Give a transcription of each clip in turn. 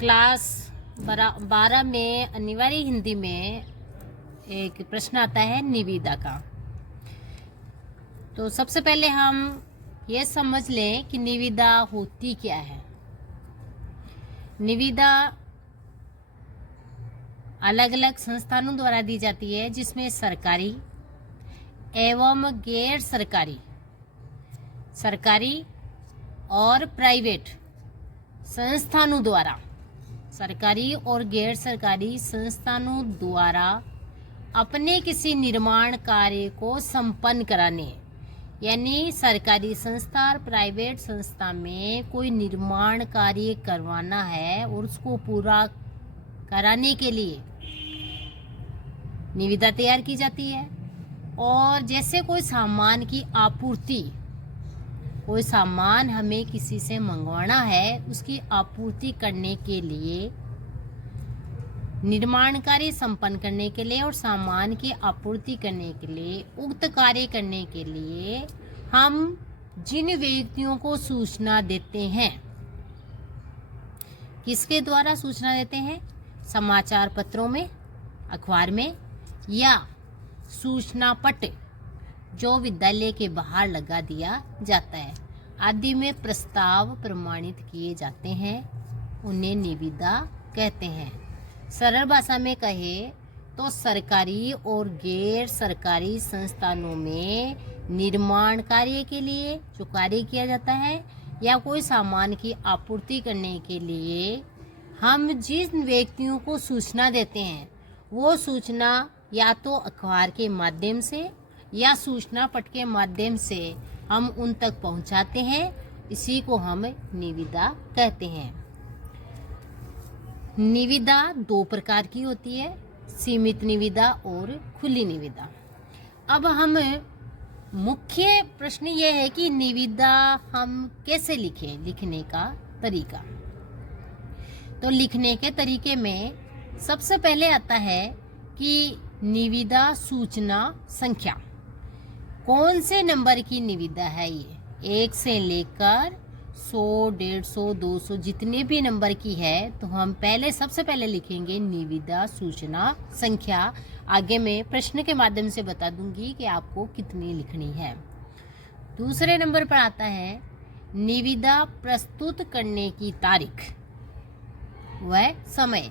Class 12 में अनिवार्य हिंदी में एक प्रश्न आता है निविदा का। तो सबसे पहले हम ये समझ लें कि निविदा होती क्या है। निविदा अलग अलग संस्थानों द्वारा दी जाती है, जिसमें सरकारी एवं गैर सरकारी और प्राइवेट संस्थानों द्वारा, सरकारी और गैर सरकारी संस्थानों द्वारा अपने किसी निर्माण कार्य को संपन्न कराने, यानी सरकारी संस्था और प्राइवेट संस्था में कोई निर्माण कार्य करवाना है और उसको पूरा कराने के लिए निविदा तैयार की जाती है। और जैसे कोई सामान की आपूर्ति, कोई सामान हमें किसी से मंगवाना है, उसकी आपूर्ति करने के लिए, निर्माण कार्य संपन्न करने के लिए और सामान की आपूर्ति करने के लिए, उक्त कार्य करने के लिए हम जिन व्यक्तियों को सूचना देते हैं, किसके द्वारा सूचना देते हैं? समाचार पत्रों में, अखबार में, या सूचना पट जो विद्यालय के बाहर लगा दिया जाता है आदि में प्रस्ताव प्रमाणित किए जाते हैं, उन्हें निविदा कहते हैं। सरल भाषा में कहे तो सरकारी और गैर सरकारी संस्थानों में निर्माण कार्य के लिए जो कार्य किया जाता है या कोई सामान की आपूर्ति करने के लिए हम जिन व्यक्तियों को सूचना देते हैं, वो सूचना या तो अखबार के माध्यम से या सूचना पट के माध्यम से हम उन तक पहुंचाते हैं। इसी को हम निविदा कहते हैं। निविदा दो प्रकार की होती है, सीमित निविदा और खुली निविदा। अब हम मुख्य प्रश्न ये है कि निविदा हम कैसे लिखें, लिखने का तरीका। तो लिखने के तरीके में सबसे पहले आता है कि निविदा सूचना संख्या, कौन से नंबर की निविदा है ये, 1 से लेकर 100, 150, 200 जितने भी नंबर की है, तो हम सबसे पहले लिखेंगे निविदा सूचना संख्या। आगे मैं प्रश्न के माध्यम से बता दूंगी कि आपको कितनी लिखनी है। दूसरे नंबर पर आता है निविदा प्रस्तुत करने की तारीख व समय।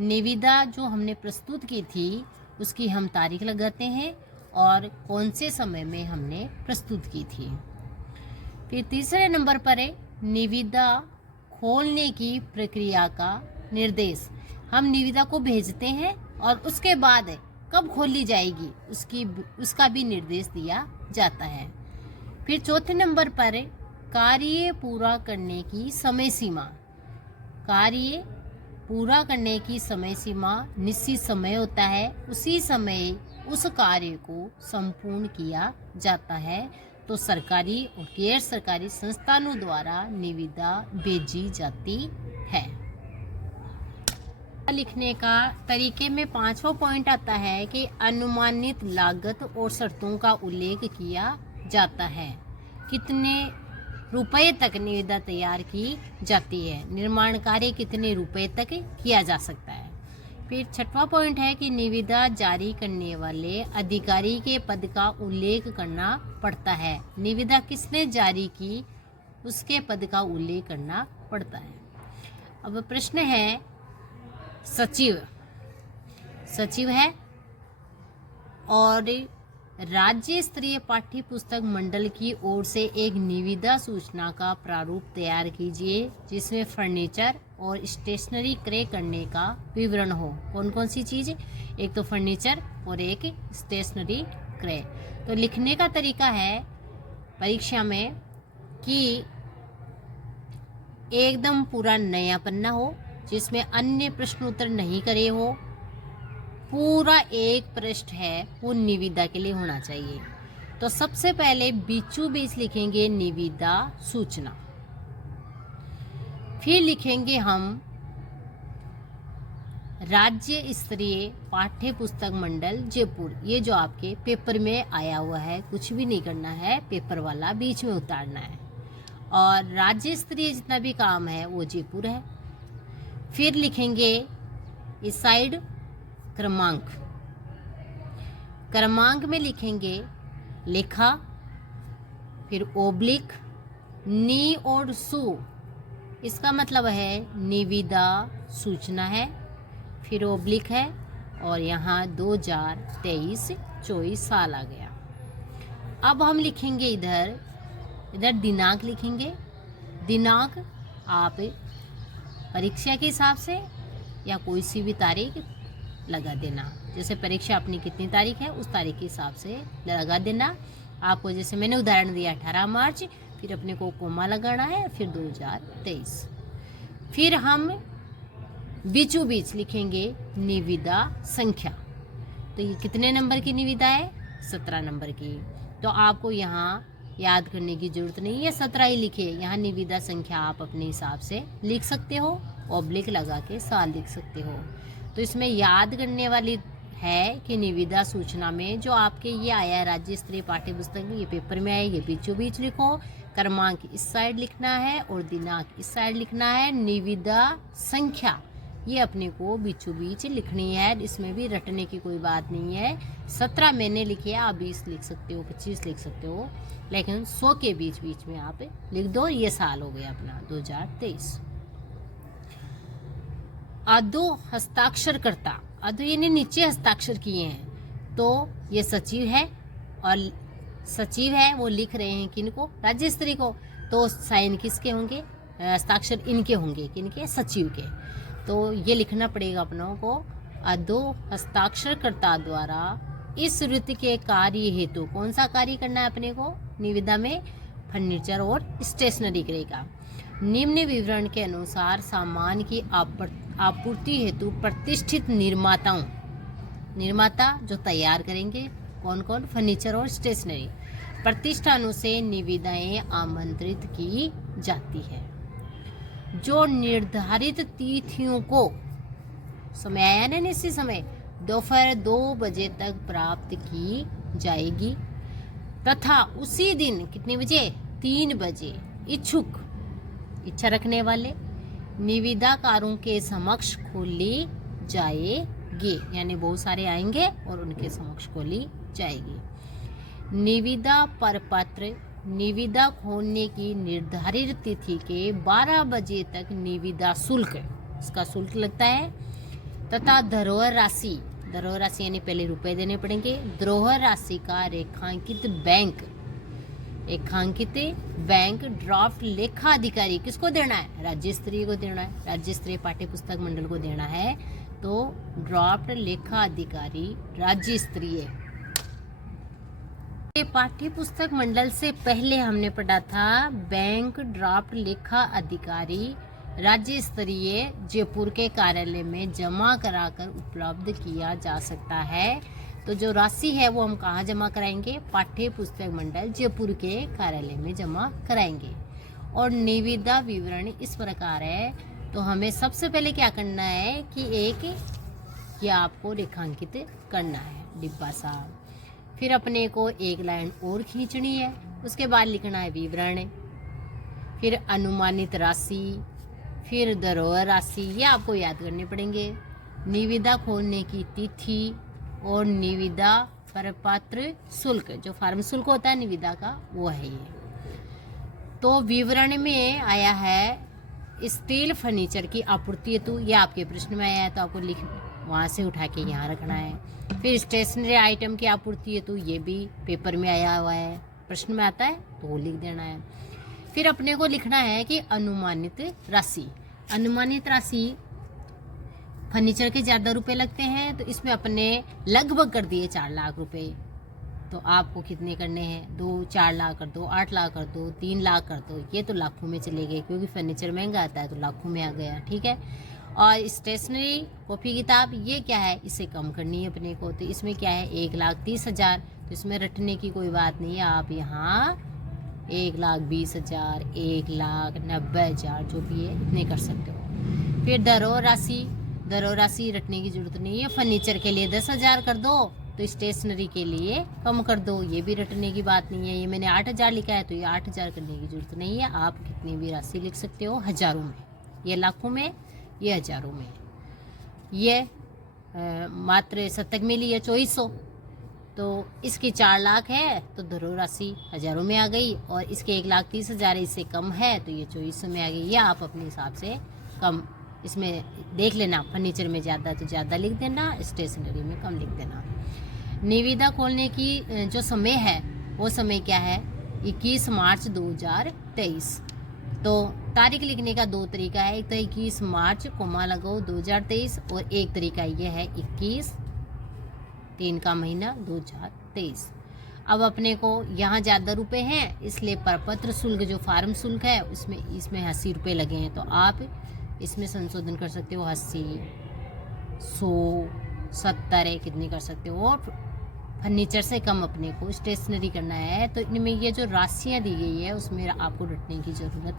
निविदा जो हमने प्रस्तुत की थी उसकी हम तारीख लगाते हैं और कौन से समय में हमने प्रस्तुत की थी। फिर तीसरे नंबर पर है निविदा खोलने की प्रक्रिया का निर्देश। हम निविदा को भेजते हैं और उसके बाद कब खोली जाएगी उसका भी निर्देश दिया जाता है। फिर चौथे नंबर पर कार्य पूरा करने की समय सीमा। कार्य पूरा करने की समय सीमा निश्चित समय होता है, उसी समय उस कार्य को संपूर्ण किया जाता है। तो सरकारी और गैर सरकारी संस्थानों द्वारा निविदा भेजी जाती है। लिखने का तरीके में 5वां पॉइंट आता है कि अनुमानित लागत और शर्तों का उल्लेख किया जाता है। कितने रुपए तक निविदा तैयार की जाती है, निर्माण कार्य कितने रुपए तक किया जा सकता है। फिर 6वां पॉइंट है कि निविदा जारी करने वाले अधिकारी के पद का उल्लेख करना पड़ता है। निविदा किसने जारी की उसके पद का उल्लेख करना पड़ता है। अब प्रश्न है सचिव है और राज्य स्तरीय पाठ्य पुस्तक मंडल की ओर से एक निविदा सूचना का प्रारूप तैयार कीजिए, जिसमें फर्नीचर और स्टेशनरी क्रय करने का विवरण हो। कौन कौन सी चीज़? एक तो फर्नीचर और एक स्टेशनरी क्रय। तो लिखने का तरीका है परीक्षा में कि एकदम पूरा नया पन्ना हो, जिसमें अन्य प्रश्न उत्तर नहीं करे हो, पूरा एक पृष्ठ है वो निविदा के लिए होना चाहिए। तो सबसे पहले बीचों बीच लिखेंगे निविदा सूचना, फिर लिखेंगे हम राज्य स्तरीय पाठ्य पुस्तक मंडल जयपुर। ये जो आपके पेपर में आया हुआ है, कुछ भी नहीं करना है, पेपर वाला बीच में उतारना है। और राज्य स्तरीय जितना भी काम है वो जयपुर है। फिर लिखेंगे इस साइड क्रमांक, क्रमांक में लिखेंगे लेखा, फिर ओब्लिक नी और सु, इसका मतलब है निविदा सूचना है, फिर ओब्लिक है और यहाँ 2023-24 साल आ गया। अब हम लिखेंगे इधर दिनांक लिखेंगे। दिनांक आप परीक्षा के हिसाब से या कोई सी भी तारीख लगा देना, जैसे परीक्षा अपनी कितनी तारीख है उस तारीख के हिसाब से लगा देना। आपको जैसे मैंने उदाहरण दिया 18 मार्च, फिर अपने को कोमा लगाना है, फिर 2023। फिर हम बीचों बीच लिखेंगे निविदा संख्या। तो ये कितने नंबर की निविदा है? 17 नंबर की। तो आपको यहाँ याद करने की जरूरत नहीं है, 17 ही लिखे। यहाँ निविदा संख्या आप अपने हिसाब से लिख सकते हो, ऑब्लिक लगा के साल लिख सकते हो। तो इसमें याद करने वाली है कि निविदा सूचना में जो आपके ये आया है राज्य स्तरीय पाठ्य पुस्तक में, ये पेपर में आया, ये बीचों बीच लिखो। क्रमांक इस साइड लिखना है और दिनांक इस साइड लिखना है। निविदा संख्या ये अपने को बीचों बीच लिखनी है, इसमें भी रटने की कोई बात नहीं है। 17 मैंने लिखे, आप 20 लिख सकते हो, 25 लिख सकते हो, लेकिन 100 के बीच बीच में आप लिख दो। ये साल हो गया अपना 2023। अधो हस्ताक्षरकर्ता, अधो यानी नीचे हस्ताक्षर किए हैं, तो ये सचिव है, और सचिव है वो लिख रहे हैं किनको? राज्य स्तरीय को। तो साइन किसके होंगे? हस्ताक्षर इनके होंगे, किनके? सचिव के। तो ये लिखना पड़ेगा अपनों को, अधो हस्ताक्षरकर्ता द्वारा इस ऋतु के कार्य हेतु, कौन सा कार्य करना है अपने को निविदा में? फर्नीचर और स्टेशनरी करेगा। निम्न विवरण के अनुसार सामान की आपूर्ति हेतु प्रतिष्ठित निर्माताओं, निर्माता जो तैयार करेंगे कौन कौन? फर्नीचर और स्टेशनरी, प्रतिष्ठानों से निविदाएं आमंत्रित की जाती है, जो निर्धारित तिथियों को, समय आया ना निश्चित समय, दोपहर 2 बजे तक प्राप्त की जाएगी तथा उसी दिन कितने बजे? 3 बजे इच्छुक, इच्छा रखने वाले निविदाकारों के समक्ष खोली जाएगी, यानी बहुत सारे आएंगे और उनके समक्ष खोली जाएगी। निविदा परपत्र निविदा खोलने की निर्धारित तिथि के 12 बजे तक निविदा शुल्क, इसका शुल्क लगता है, तथा धरोहर राशि, धरोहर राशि यानी पहले रुपए देने पड़ेंगे। धरोहर राशि का रेखांकित बैंक ड्राफ्ट लेखा अधिकारी किसको देना है? राज्य स्तरीय को देना है, राज्य स्तरीय पाठ्य पुस्तक मंडल को देना है। तो ड्राफ्ट लेखा अधिकारी राज्य स्तरीय। पाठ्य पुस्तक मंडल से पहले हमने पढ़ा था बैंक ड्राफ्ट लेखा अधिकारी राज्य स्तरीय जयपुर के कार्यालय में जमा कराकर उपलब्ध किया जा सकता है। तो जो राशि है वो हम कहाँ जमा कराएंगे? पाठ्य पुस्तक मंडल जयपुर के कार्यालय में जमा कराएंगे। और निविदा विवरण इस प्रकार है। तो हमें सबसे पहले क्या करना है कि एक ये आपको रेखांकित करना है डिब्बा सा, फिर अपने को एक लाइन और खींचनी है, उसके बाद लिखना है विवरण, फिर अनुमानित राशि, फिर धरोहर राशि, ये आपको याद करने पड़ेंगे। निविदा खोलने की तिथि और निविदा परपत्र शुल्क, जो फार्म शुल्क होता है निविदा का वो है ये। तो विवरण में आया है स्टील फर्नीचर की आपूर्ति हेतु, ये आपके प्रश्न में आया है तो आपको लिख वहाँ से उठा के यहाँ रखना है। फिर स्टेशनरी आइटम की आपूर्ति हेतु, ये भी पेपर में आया हुआ है, प्रश्न में आता है तो वो लिख देना है। फिर अपने को लिखना है कि अनुमानित राशि, अनुमानित राशि फर्नीचर के ज़्यादा रुपए लगते हैं तो इसमें अपने लगभग कर दिए 4 लाख रुपए। तो आपको कितने करने हैं? 4 लाख कर दो, 8 लाख कर दो, 3 लाख कर दो, ये तो लाखों में चले गए क्योंकि फर्नीचर महंगा आता है तो लाखों में आ गया, ठीक है। और स्टेशनरी कॉपी किताब ये क्या है? इसे कम करनी है अपने को, तो इसमें क्या है 1,30,000, तो इसमें रटने की कोई बात नहीं है। आप यहाँ 1,20,000, 1,90,000 जो भी है इतने कर सकते हो। फिर धरोहर राशि, धरोहर राशि रटने की जरूरत नहीं है। फर्नीचर के लिए 10,000 कर दो तो स्टेशनरी के लिए कम कर दो, ये भी रटने की बात नहीं है। ये मैंने 8,000 लिखा है तो ये 8,000 करने की जरूरत नहीं है, आप कितनी भी राशि लिख सकते हो हजारों में, ये लाखों में ये हजारों में है। ये मात्र शतक मिली है 2400, तो इसकी 4 लाख है तो धरो राशि हजारों में आ गई, और इसके 1,30,000 इससे कम है तो ये 2400 में आ गई। या आप अपने हिसाब से कम इसमें देख लेना, फर्नीचर में ज़्यादा तो ज़्यादा लिख देना, स्टेशनरी में कम लिख देना। निविदा खोलने की जो समय है वो समय क्या है, 21 मार्च 2023। तो तारीख लिखने का 2 तरीका है, एक तो 21 मार्च कोमा लगाओ 2023, और एक तरीका ये है 21/3 का महीना 2023। अब अपने को यहाँ ज़्यादा रुपए हैं, इसलिए परपत्र शुल्क जो फार्म शुल्क है इसमें 80 रुपये लगे हैं, तो आप इसमें संशोधन कर सकते हो 80, 100, 70 कितनी कर सकते हो। और फर्नीचर से कम अपने को स्टेशनरी करना है, तो इनमें ये जो राशियाँ दी गई है उसमें आपको रटने की ज़रूरत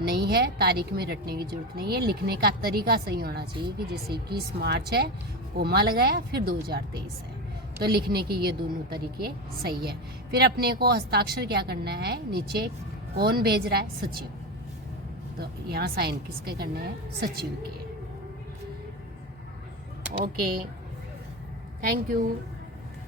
नहीं है, तारीख में रटने की ज़रूरत नहीं है। लिखने का तरीका सही होना चाहिए कि जैसे 21 मार्च है, कोमा लगाया, फिर 2023 है, तो लिखने के ये दोनों तरीके सही है। फिर अपने को हस्ताक्षर क्या करना है, नीचे कौन भेज रहा है, सचिव, तो यहाँ साइन किसके करने हैं, सचिव के। Okay, thank you.